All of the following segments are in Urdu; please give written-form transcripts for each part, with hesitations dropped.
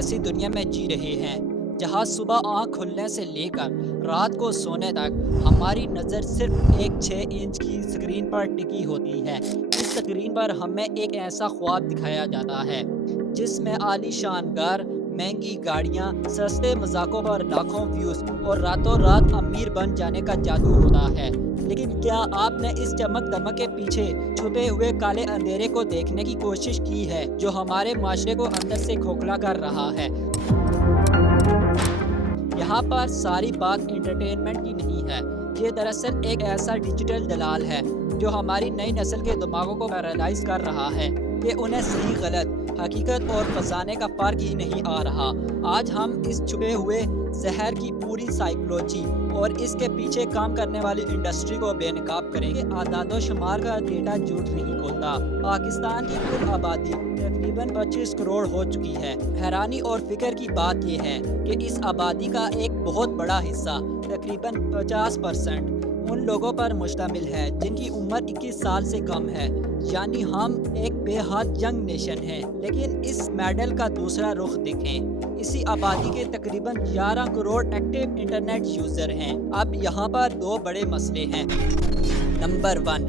ایسی دنیا میں جی رہے ہیں جہاں صبح آنکھ کھلنے سے لے کر رات کو سونے تک ہماری نظر صرف ایک 6 انچ کی اسکرین پر ٹکی ہوتی ہے۔ اس اسکرین پر ہمیں ایک ایسا خواب دکھایا جاتا ہے جس میں عالی شان گھر، مہنگی گاڑیاں، سستے مذاقوں پر لاکھوں ویوز اور راتوں رات امیر بن جانے کا جادو ہوتا ہے۔ لیکن کیا آپ نے اس چمک دمک کے پیچھے چھپے ہوئے کالے اندھیرے کو دیکھنے کی کوشش کی ہے جو ہمارے معاشرے کو اندر سے کھوکھلا کر رہا ہے؟ یہاں پر ساری بات انٹرٹینمنٹ کی نہیں ہے، یہ دراصل ایک ایسا ڈیجیٹل دلال ہے جو ہماری نئی نسل کے دماغوں کو پیرالائز کر رہا ہے کہ انہیں صحیح غلط، حقیقت اور فسانے کا فرق ہی نہیں آ رہا۔ آج ہم اس چھپے ہوئے زہر کی پوری سائیکولوجی اور اس کے پیچھے کام کرنے والی انڈسٹری کو بے نقاب کریں گے۔ اعداد و شمار کا ڈیٹا جھوٹ نہیں بولتا۔ پاکستان کی کل آبادی تقریباً 25 کروڑ ہو چکی ہے۔ حیرانی اور فکر کی بات یہ ہے کہ اس آبادی کا ایک بہت بڑا حصہ تقریباً 50% ان لوگوں پر مشتمل ہے جن کی عمر 21 سال سے کم ہے، یعنی ہم ایک بے حد ینگ نیشن ہیں۔ لیکن اس میڈل کا دوسرا رخ دیکھیں، اسی آبادی کے تقریباً 11 کروڑ ایکٹیو انٹرنیٹ یوزر ہیں۔ اب یہاں پر دو بڑے مسئلے ہیں۔ نمبر 1،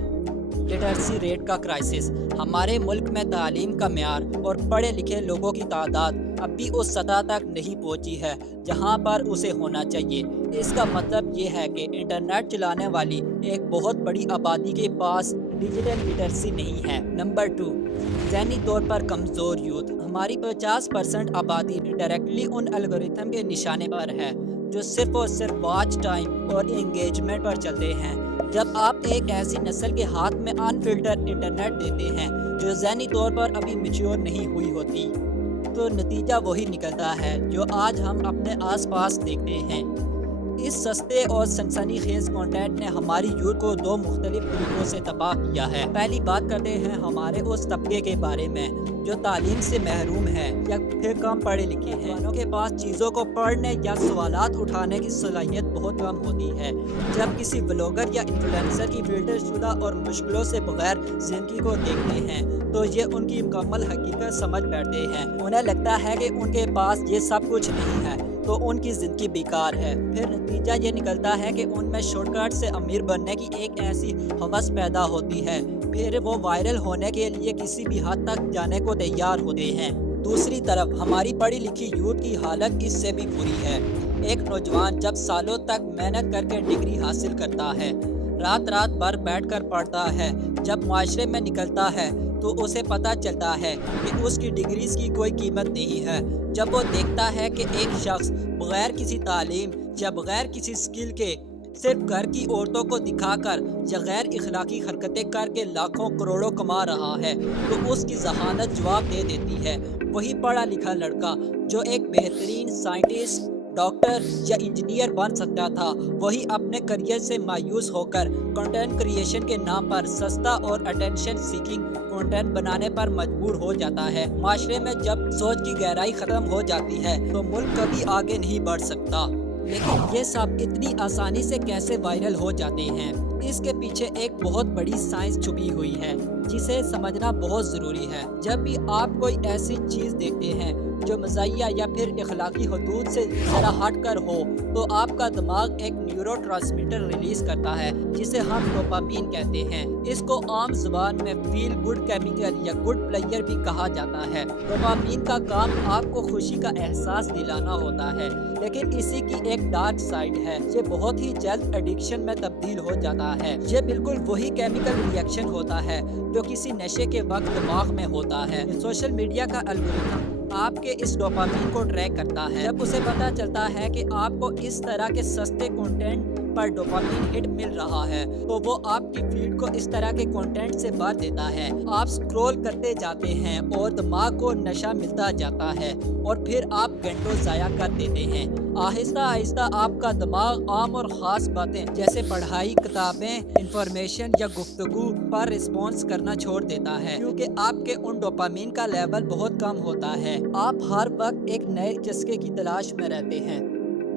لٹریسی ریٹ کا کرائسس۔ ہمارے ملک میں تعلیم کا معیار اور پڑھے لکھے لوگوں کی تعداد اب بھی اس سطح تک نہیں پہنچی ہے جہاں پر اسے ہونا چاہیے۔ اس کا مطلب یہ ہے کہ انٹرنیٹ چلانے والی ایک بہت بڑی آبادی کے پاس ڈیجیٹل لٹریسی نہیں ہے۔ نمبر 2، ذہنی طور پر کمزور یوتھ۔ ہماری 50% آبادی ڈائریکٹلی ان الگورتھم کے نشانے پر ہے جو صرف اور صرف واچ ٹائم اور انگیجمنٹ پر چلتے ہیں۔ جب آپ ایک ایسی نسل کے ہاتھ میں انفلٹر انٹرنیٹ دیتے ہیں جو ذہنی طور پر ابھی میچور نہیں ہوئی ہوتی، تو نتیجہ وہی نکلتا ہے جو آج ہم اپنے آس پاس دیکھتے ہیں۔ اس سستے اور سنسنی خیز کنٹینٹ نے ہماری یوتھ کو دو مختلف طریقوں سے تباہ کیا ہے۔ پہلی بات کرتے ہیں ہمارے اس طبقے کے بارے میں جو تعلیم سے محروم ہے یا پھر کم پڑھے لکھے ہیں۔ انہوں کے پاس چیزوں کو پڑھنے یا سوالات اٹھانے کی صلاحیت بہت کم ہوتی ہے۔ جب کسی بلاگر یا انفلوئنسر کی فلٹر شدہ اور مشکلوں سے بغیر زندگی کو دیکھتے ہیں تو یہ ان کی مکمل حقیقت سمجھ بیٹھتے ہیں۔ انہیں لگتا ہے کہ ان کے پاس یہ سب کچھ نہیں ہے تو ان کی زندگی بیکار ہے۔ پھر نتیجہ یہ نکلتا ہے کہ ان میں شارٹ کٹ سے امیر بننے کی ایک ایسی ہوس پیدا ہوتی ہے، پھر وہ وائرل ہونے کے لیے کسی بھی حد تک جانے کو تیار ہوتے ہیں۔ دوسری طرف ہماری پڑھی لکھی یوتھ کی حالت اس سے بھی بری ہے۔ ایک نوجوان جب سالوں تک محنت کر کے ڈگری حاصل کرتا ہے، رات رات بھر بیٹھ کر پڑھتا ہے، جب معاشرے میں نکلتا ہے تو اسے پتہ چلتا ہے کہ اس کی ڈگریز کی کوئی قیمت نہیں ہے۔ جب وہ دیکھتا ہے کہ ایک شخص بغیر کسی تعلیم یا بغیر کسی سکل کے صرف گھر کی عورتوں کو دکھا کر یا غیر اخلاقی حرکتیں کر کے لاکھوں کروڑوں کما رہا ہے تو اس کی ذہانت جواب دے دیتی ہے۔ وہی پڑھا لکھا لڑکا جو ایک بہترین سائنٹسٹ، ڈاکٹر یا انجینئر بن سکتا تھا، وہی اپنے کریئر سے مایوس ہو کر کنٹینٹ کریشن کے نام پر سستا اور اٹینشن سیکنگ کنٹینٹ بنانے پر مجبور ہو جاتا ہے۔ معاشرے میں جب سوچ کی گہرائی ختم ہو جاتی ہے تو ملک کبھی آگے نہیں بڑھ سکتا۔ لیکن یہ سب اتنی آسانی سے کیسے وائرل ہو جاتے ہیں؟ اس کے پیچھے ایک بہت بڑی سائنس چھپی ہوئی ہے جسے سمجھنا بہت ضروری ہے۔ جب بھی آپ کوئی ایسی چیز دیکھتے ہیں جو مزاحیہ یا پھر اخلاقی حدود سے ذرا ہٹ کر ہو تو آپ کا دماغ ایک نیورو ٹرانسمیٹر ریلیز کرتا ہے جسے ہم ڈوپامین کہتے ہیں۔ اس کو عام زبان میں فیل گڈ کیمیکل یا گڈ پلیئر بھی کہا جاتا ہے۔ ڈوپامین کا کام آپ کو خوشی کا احساس دلانا ہوتا ہے، لیکن اسی کی ایک ڈارک سائڈ ہے، یہ بہت ہی جلد ایڈکشن میں تبدیل ہو جاتا ہے۔ یہ بالکل وہی کیمیکل ری ایکشن ہوتا ہے جو کسی نشے کے وقت دماغ میں ہوتا ہے۔ سوشل میڈیا کا الگورتھم آپ کے اس ڈوپامین کو ٹریک کرتا ہے۔ جب اسے پتہ چلتا ہے کہ آپ کو اس طرح کے سستے کنٹینٹ پر ڈوپامین ہٹ مل رہا ہے تو وہ آپ کی فیڈ کو اس طرح کے کنٹینٹ سے بھر دیتا ہے۔ آپ سکرول کرتے جاتے ہیں اور دماغ کو نشہ ملتا جاتا ہے اور پھر آپ گھنٹوں ضائع کر دیتے ہیں۔ آہستہ آہستہ آپ کا دماغ عام اور خاص باتیں جیسے پڑھائی، کتابیں، انفارمیشن یا گفتگو پر رسپانس کرنا چھوڑ دیتا ہے کیونکہ آپ کے ان ڈوپامین کا لیول بہت کم ہوتا ہے۔ آپ ہر وقت ایک نئے چسکے کی تلاش میں رہتے ہیں۔